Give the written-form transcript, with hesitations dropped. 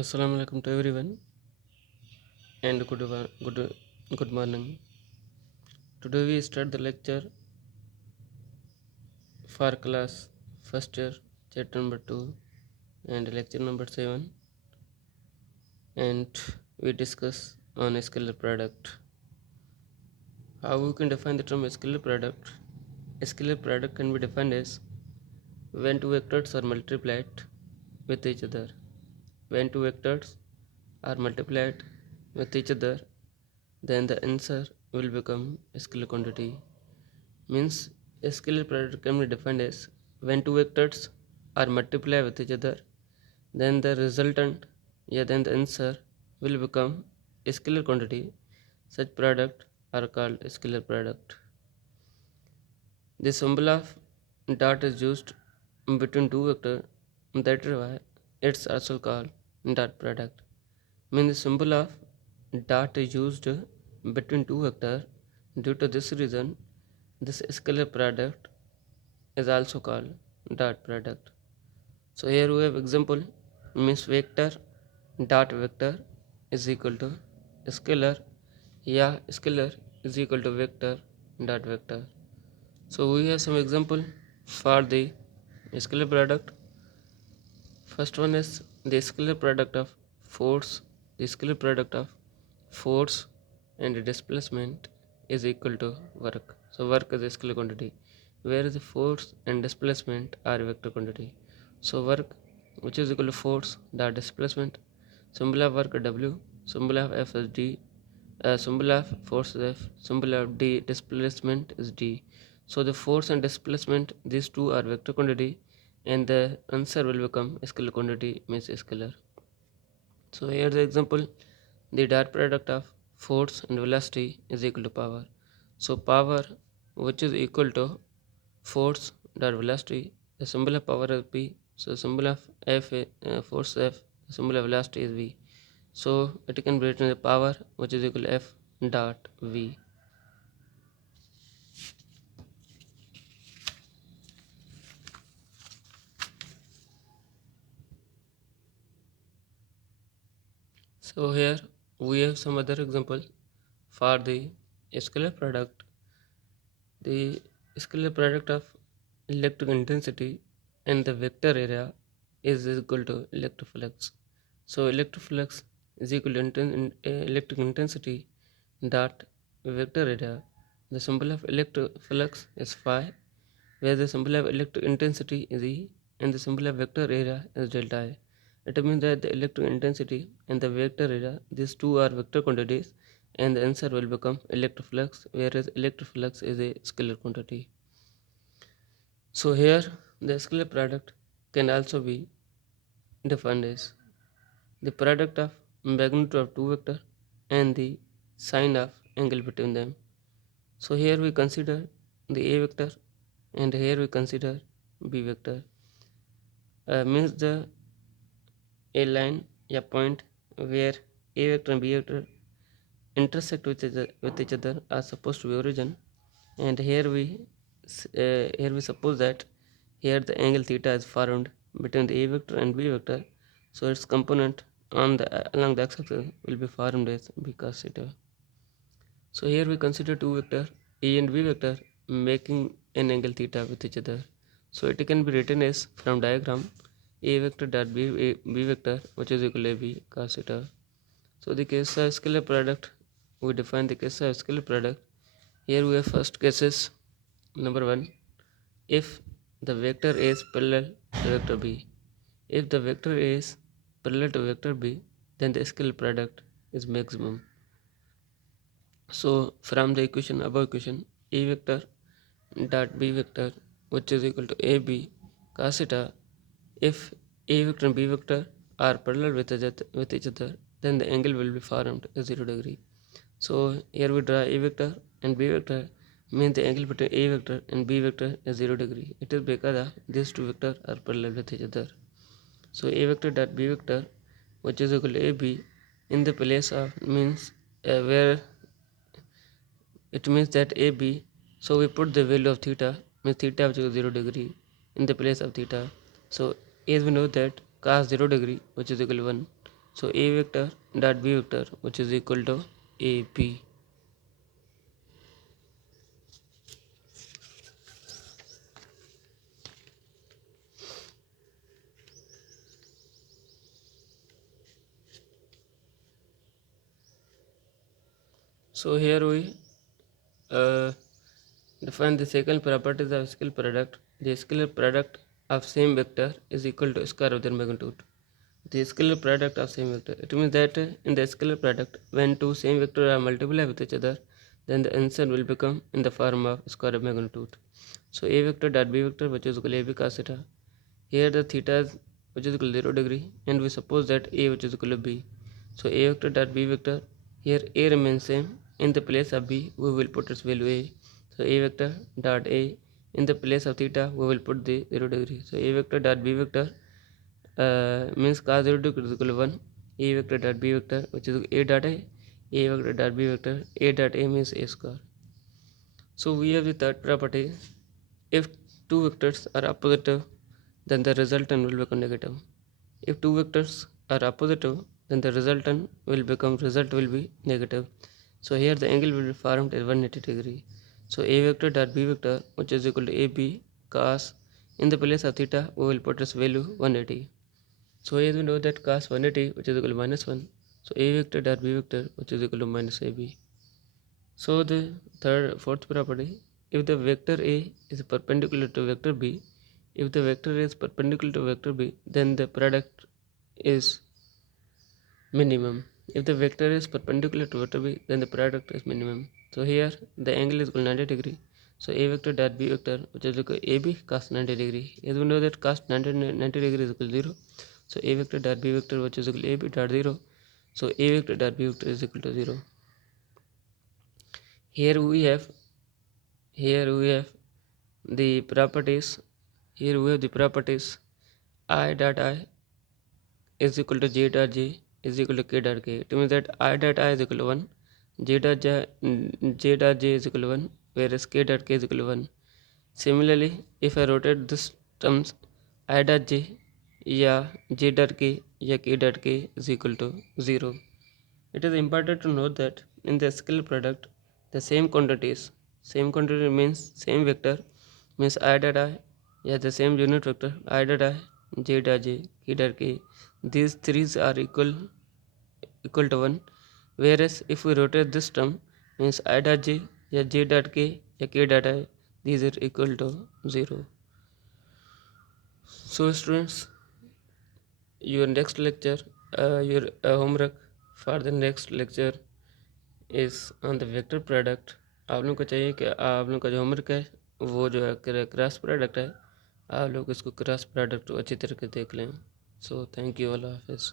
Assalamu alaikum to everyone and good morning. Today we start the lecture for class first year chapter number 2 and lecture number 7, and we discuss on a scalar product. How we can define the term scalar product? A scalar product can be defined as when two vectors are multiplied with each other. When two vectors are multiplied with each other, then the answer will become a scalar quantity. Means a scalar product can be defined as when two vectors are multiplied with each other, then the resultant, then the answer will become a scalar quantity. Such product are called a scalar product. The symbol of dot is used between two vectors, that is why it's also called dot product. Means the symbol of dot is used between two vectors. Due to this reason, this scalar product is also called dot product. So here we have example, means vector dot vector is equal to scalar, scalar is equal to vector dot vector. So we have some example for the scalar product. First one is the scalar product of force. The scalar product of force and displacement is equal to work. So work is a scalar quantity, whereas the force and displacement are vector quantity. So work, which is equal to force dot displacement, symbol of work W, symbol of F is D, symbol of force is F, symbol of D displacement is D. So the force and displacement, these two are vector quantity, and the answer will become scalar quantity, means scalar. So here the example, the dot product of force and velocity is equal to power. So power, which is equal to force dot velocity, the symbol of power is P. So symbol of F, force F, the symbol of velocity is V. So it can be written as power, which is equal to F dot V. So here we have some other example for the scalar product. The scalar product of electric intensity and the vector area is equal to electric flux. So electric flux is equal to electric intensity dot vector area. The symbol of electric flux is phi, where the symbol of electric intensity is E and the symbol of vector area is delta I. It means that the electric intensity and the vector area, these two are vector quantities, and the answer will become electric flux, whereas electric flux is a scalar quantity. So here the scalar product can also be defined as the product of magnitude of two vector and the sine of angle between them. So here we consider the A vector and here we consider B vector. Means the a line, a point where A vector and B vector intersect with each other are supposed to be origin, and here we suppose that here the angle theta is formed between the A vector and B vector, so its component on the along the x-axis will be formed as B cos theta. So here we consider two vector A and B vector making an angle theta with each other. So it can be written as from diagram A vector dot B vector, which is equal to AB cos theta. So the case of scalar product, we define the case of scalar product. Here we have first cases. Number one, if the vector is parallel to vector B. If the vector is parallel to vector B, then the scalar product is maximum. So from the above equation, A vector dot B vector, which is equal to AB cos theta, if A vector and B vector are parallel with each other, then the angle will be formed as 0 degree. So here we draw A vector and B vector, means the angle between A vector and B vector is 0 degree. It is because these two vectors are parallel with each other. So A vector dot B vector, which is equal to AB, in the place of means where it means that AB, so we put the value of theta, means theta which is 0 degree, in the place of theta. So as we know that cos 0 degree, which is equal to 1, So A vector dot B vector, which is equal to AB. So here we define the second properties of scalar product. The scalar product of same vector is equal to square of their magnitude. The scalar product of same vector. It means that in the scalar product, when two same vectors are multiplied with each other, then the answer will become in the form of square of magnitude. So A vector dot B vector, which is equal to AB cos theta. Here the theta is which is equal to 0 degree, and we suppose that A which is equal to B. So A vector dot B vector, here A remains same. In the place of B we will put its value A. So A vector dot A, in the place of theta we will put the 0 degree. So A vector dot B vector means cos 0 degree is equal to 1. A vector dot B vector, which is A dot A vector dot B vector, A dot A means A square. So we have the third property. If two vectors are opposite, then the resultant will become negative. If two vectors are opposite, then the resultant will be negative. So here the angle will be formed at 180 degree. So A vector dot B vector, which is equal to AB cos, in the place of theta we will put its value 180. So here we know that cos 180, which is equal to minus 1. So A vector dot B vector, which is equal to minus AB. So the fourth property, if the vector A is perpendicular to vector B, if the vector A is perpendicular to vector B, then the product is minimum. If the vector is perpendicular to vector B, then the product is minimum. So here the angle is equal to 90 degree. So A vector dot B vector, which is equal to AB cos 90 degree. As we know that cos 90 degree is equal to 0. So A vector dot B vector, which is equal to AB dot 0. So A vector dot B vector is equal to 0. Here we have the properties. Here we have the properties I dot I is equal to j dot j is equal to k dot k. It means that I dot I is equal to 1, j dot j is equal to 1, whereas k dot k is equal to 1. Similarly, if I rotate this terms, I dot j या j dot k या k dot k is equal to 0. It is important to note that in the scalar product, the same quantity means same vector, means I dot I, yeah, the same unit vector I dot I, j dot j, k dot k. These three are equal to 1. Whereas if we rotate this term, means I dot j, yeah, j dot k, yeah, k dot I, these are equal to 0. So students, your next lecture, your homework for the next lecture इस on the vector product. आप लोग को चाहिए कि आप लोग का जो होमवर्क है वो जो है क्रॉस प्रोडक्ट है, आप लोग इसको क्रॉस प्रोडक्ट अच्छी तरह से देख लें। सो थैंक यू, अल्लाह हाफिज़।